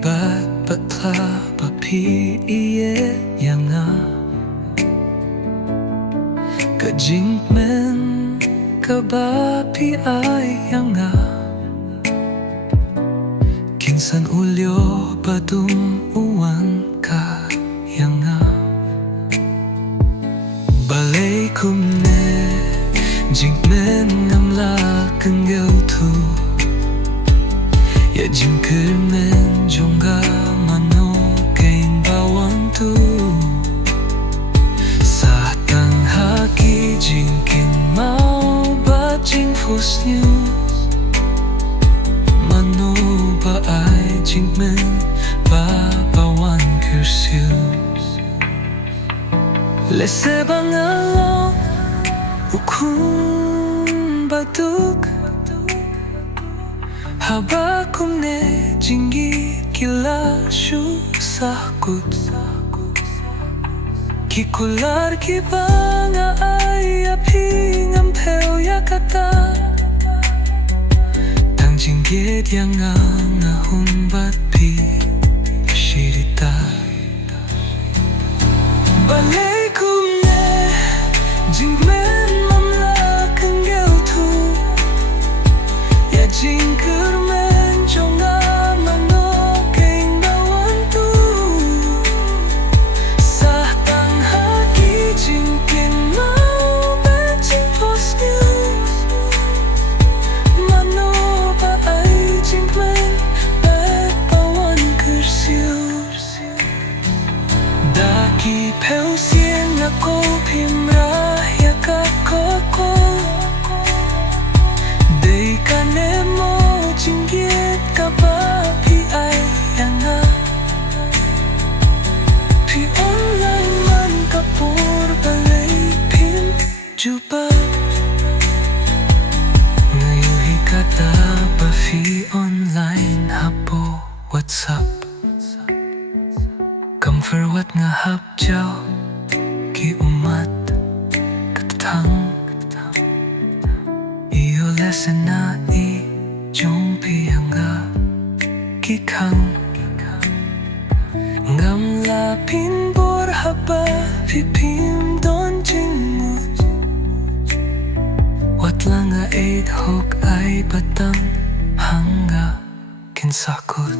bat bakla bapi yang ka kyrmen kaba PHI yang kinsan ulyo badum uwan ka yang balay kumne jingmen ngamla sngewtu ya jing kyrmen jongnga mano kane bawang tu sa tang haki jing kin mau ba jing fus new mano ba ai jingmen ba bawang kyrshu lese bangalong ukun baduk haba kumne jingi kila shu sakut kikular kiba nga ay apingam thew yakata tang jinggit yang nga humbat pi shirita balay kumne jingmen mamla sngewtu ya jing kyrmen jongnga mano kane bawang tu sa tang haki jing kin mau ba jing fos new mano ba ai jingmen ba bawang kyrshu daki pheu sieng ako phim ya ka ko dei kane mo jinggit kaba PHI yang pi online man kapur balay phim juba ngayuhi kata ba fi online hapo WhatsApp comfort nga hap jaw ki umat katang iyo lesson na i jongphi hanga kikang ngamla pinbor haba phim don jingmut watla nga iaid hok ay batang hanga kinsakut